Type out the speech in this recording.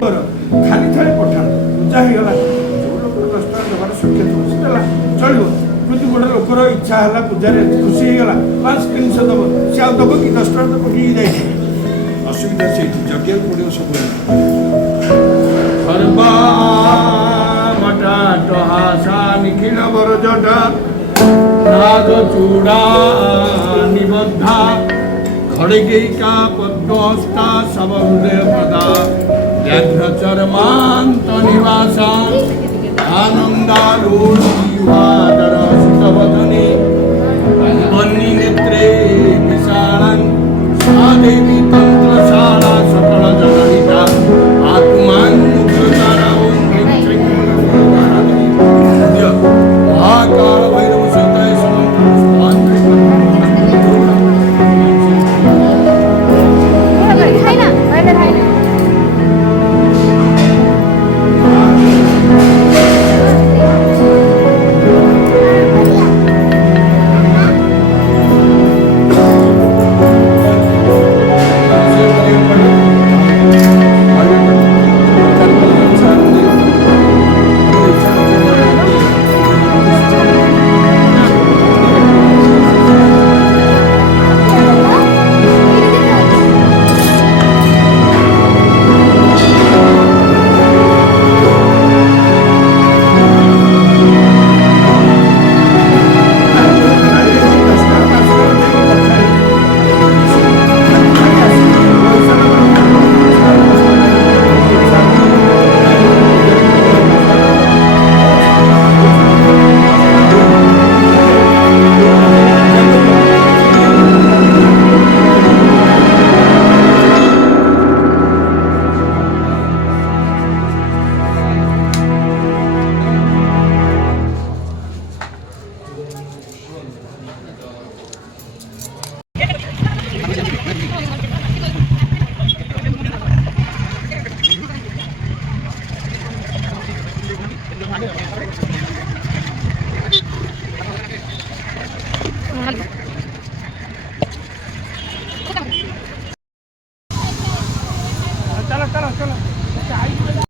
खाली थे पठाण पूजा हो गला जो लोक रेस्टोरेंट देवार सक्षम होगा चलो कितु गोटे लोकर इच्छा है पूजा खुशी होगा 5-300 दब सी आ दब कि 10 टका पकड़ जाए असुविधा से जगिया पड़ो सब सर्वा मटा टहासा निखिल बर जटा नाद चूड़ा निबद्धा खड़गैका पद्महस्ता सब हृदय प्रदा व्याघ्र चर्मांत निवासा आनंदालोलीवादर सुतवदने वन्नी नेत्रे विशालं सा देवी तंत्रशाला सकल जनहिता आत्मान मुक्तचारा ओम ह्रीं श्रीं महाकाल भैरव सहिताय Gracias.